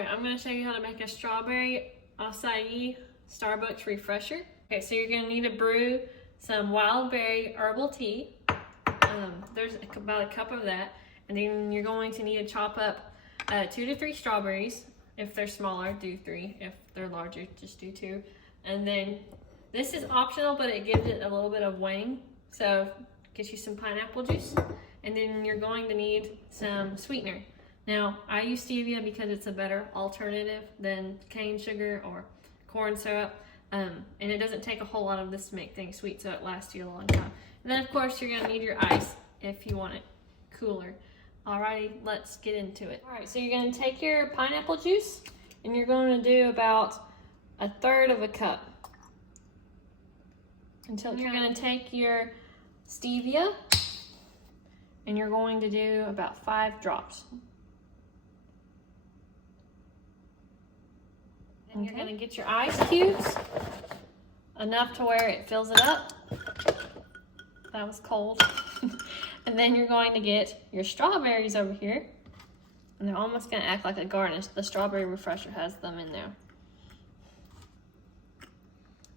Alright, I'm going to show you how to make a strawberry acai Starbucks refresher. Okay, so you're going to need to brew some wild berry herbal tea. There's about a cup of that. And then you're going to need to chop up 2 to 3 strawberries. If they're smaller, do 3. If they're larger, just do 2. And then this is optional, but it gives it a little bit of wang. So get you some pineapple juice. And then you're going to need some sweetener. Now, I use stevia because it's a better alternative than cane sugar or corn syrup. And it doesn't take a whole lot of this to make things sweet, so it lasts you a long time. And then, of course, you're going to need your ice if you want it cooler. Alrighty, let's get into it. Alright, so you're going to take your pineapple juice, and you're going to do about 1/3 of a cup. Until you're going to take your stevia, and you're going to do about 5 drops. And you're going to get your ice cubes, enough to where it fills it up. That was cold. And then you're going to get your strawberries over here. And they're almost going to act like a garnish. The strawberry refresher has them in there.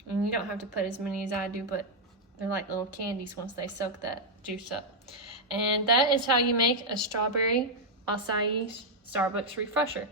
And you don't have to put as many as I do, but they're like little candies once they soak that juice up. And that is how you make a strawberry acai Starbucks refresher.